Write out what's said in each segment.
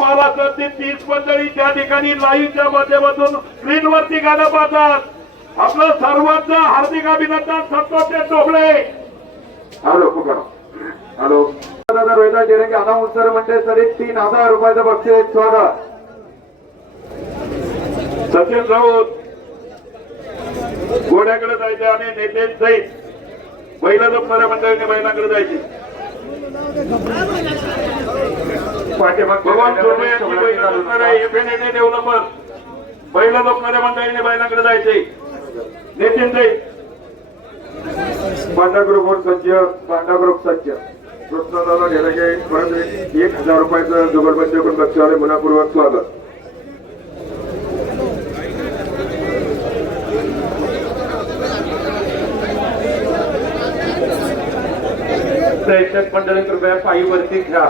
वाजता ते तीस मंडळी त्या ठिकाणी लाईव्हच्या माध्यमातून स्क्रीनवरती गाणं पाहतात. आपलं सर्वांचं हार्दिक अभिनंदन Santosh Topale hello hello. Rohida Derange announcer म्हणजे तरी तीन हजार रुपयाचं बक्षीस स्वागत. सचिन राऊत. घोड्याकडे जायचे आणि नेते सहित बैल जपणाऱ्या मंडळीने बैलाकडे जायचे. भगवान सुर्वे यांची बैल जपणाऱ्या एफएनएने डेव्हलपर बैल जपणाऱ्या मंडळीने बैलाकडे जायचे. नितीन पांडा ग्रुप सज्ज पांडा ग्रुप सज्ज. कृष्णदादा डेरंगे परत एक हजार रुपयाचं जुगलबंदी करून बक्षीस मनापूर्वक स्वागत. प्रेक्षक मंडळी कृपया पायीवरती घ्या.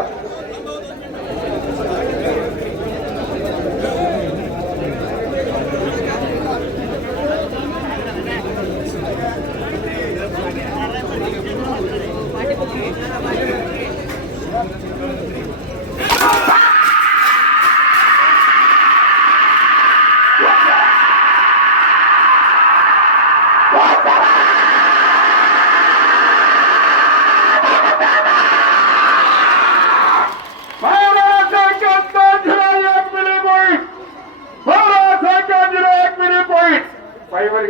एक